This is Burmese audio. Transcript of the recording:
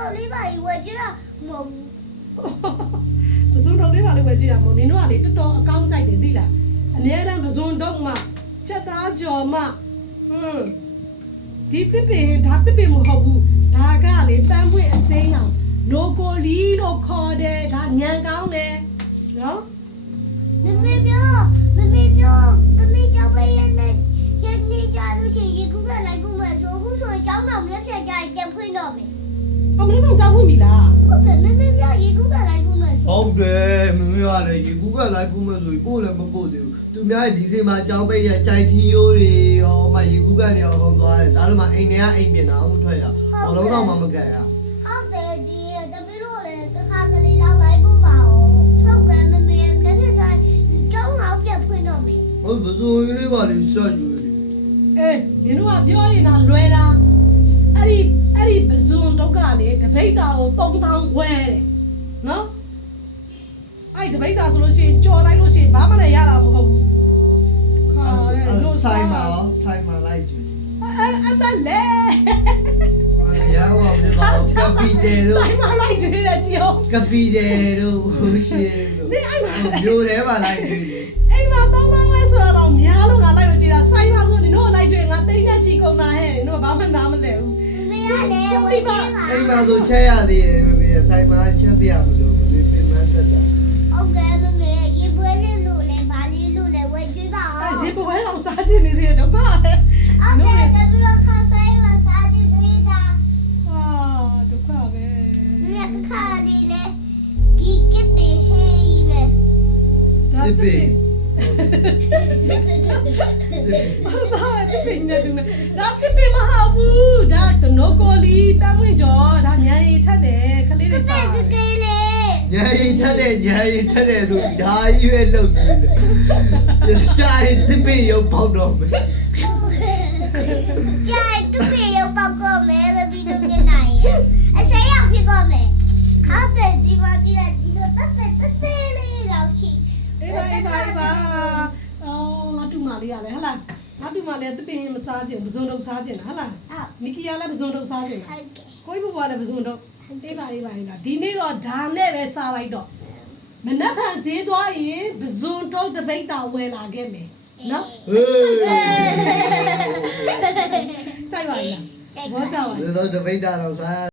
တော်လေးပါဝယ်ကြတာမဟုတ်ဘူး ပဇွန်တုံးလေးပါလေဝယ်ကြည့်ရမို့နင်တို့ကလေတော်တော်အကောင်းကြိုက်တယ်သိလားအများတန်းပဇွန်တုံးမှချက်သားကြော်မှဒီတစ်ပင်ဒါတစ်ပင်မဟုတ်ဘူးဒါကလေပန်းပွင့်အစိမ်းအောင်နိုကိုလီလို့ခေါ်တယ်ဒါညံကောင်းတယ်နော် မမေပြောတမီးကြောက်ပဲရနေရနေကြလို့ရှိရင်ကူကလိုက်ဖို့မယ်ဆိုအခုဆိုရင်ကျောင်းတော်မြက်ဖြတ်ကြရင်ပြန်ဖွင့်တော့မယ် အမလေးမောင်ကြောက်ဝင်ပြီလား ဟုတ်ကဲ့မမေပြောရေကူကလိုက်ဖို့မယ်ဆို ဟုတ်တယ်မမေကလည်းရေကူးကလိုက်ဖို့မဲ့ဆိုပို့လည်းမပို့သေးဘူးသူများဒီစင်မှာကြောင်းပိတ်ရကြိုက်ထီယိုးတွေရောမရေကူးကနေအောင်ကောင်းသွားတယ်ဒါတော့မှအိမ်ထဲကအိမ်ပြင်တာအောင်မထွက်ရအောင်လုံးတော့မှမကန်ရ ဟုတ်တယ်ဒီတမီးတို့လည်းတစ်ခါကလေးလောက်လိုက်ဖို့ပါဦးဟုတ်ကဲ့မမေလက်ဖြတ်ကြရင်ကျောင်းတော်ပြန်ဖွင့်တော့မယ် ဟုတ်ဘယ်ဆိုရင်လေးပါလေစယူလေ အေးနင်တို့ကပြောရင်ဒါလွယ်တာအဲ့ဒီပဇွန်တုံးကလေတပိတ်တာကို3000ခွဲတယ်နော်အဲ့တပိတ်တာဆိုလို့ရှိရင်ကြော်လိုက်လို့ရှိရင်ဘာမှလည်းရတာမဟုတ်ဘူးခါရဲလို့ ဆိုင်မှာလိုက်ကြည့် အဲ့မလဲ ရောင်းအောင်ဒီကောင်ကပီတယ်တို့ ဆိုင်မလိုက်ကြည့်တယ်ကြည့်အောင် ကပီတယ်တို့ဟုတ်ရှင်းတို့မျိုးထဲမှာလိုက်ကြည့်တယ် အိမ်မှာ3000ခွဲဆိုတော့များလို့ငါလိုက်မကြည့်တာဆိုင်မှာဆိုနင်တို့လိုက်ကြည့်ငါတိတ်နဲ့ချီကုန်တာဟဲ့နင်တို့ဘာမှနားမလဲဘူး မမေကလည်းဝယ်ကြပါ အိမ်မှာဆိုချက်ရသေးတယ်မမေဆိုင်မှာချက်စရာမလိုမမေပြင်မှန်းသက်တာ ဟုတ်ကဲ့မမေရေပွဲလေးလို့လည်းဗာလေးလို့လည်းဝယ်ကြပါဦး အဲ့ရေပွဲတော့စားချင်နေသေးတယ်ဒုက္ခပဲ ဟုတ်ကဲ့တပီတော့ခါဆိုင်မှာစားကြည့်သေးတာ အာဒုက္ခပဲ မြက်ခါလေးလေကီကစ်တေဟေးပဲ ဒါတစ်ပင် တစ်ပင် ဒါတစ်ပင်နဲ့တူနေဒါတစ်ပင်မဟုတ်ဘူးဒါကနိုကိုလီပန်းဝင်ကြောဒါညံရီထက်တယ်ခလေး တ တွေ ပ စား ည့်တကယ်လေ ညာရင်ထက်တယ်ဆိုဒါကြီးပဲလုပ်တယ်ကြာရင်တစ်ပင်ရုပ်ပေါက်တော့မယ် ကြိုက်တပည့်ရောက်တော့ကောမယ်ပြီးတော့နေနိုင်ရအစရောက်ဖြစ်ကောမယ်ဟုတ်တယ်ဒီမှာဒီတော့တက်လေးလောက်ရှိ အေးပါအော်ငါတူမလေးရတယ်ဟဟလားငါတူမလေးတစ်ပင်မစားချင်ပဇွန်တုပ်စားချင်တာဟဟလား ဟုတ် မီကီယာလည်းပဇွန်တုပ်စားချင်တာ ဟုတ်ကဲ့ ကိုကြီးဘွားလည်းပဇွန်တုပ်အေးပါလားဒီနေ့တော့ဒါနဲ့ပဲစားလိုက်တော့မနက်ဖြန်ဈေးသွားရင်ပဇွန်တုပ်တပိတ်တာဝယ်လာခဲ့မယ်နော် ဟေး စိုက်ပါလားဘောကြောက် ဒီတော့တပိတ်တာတော့စား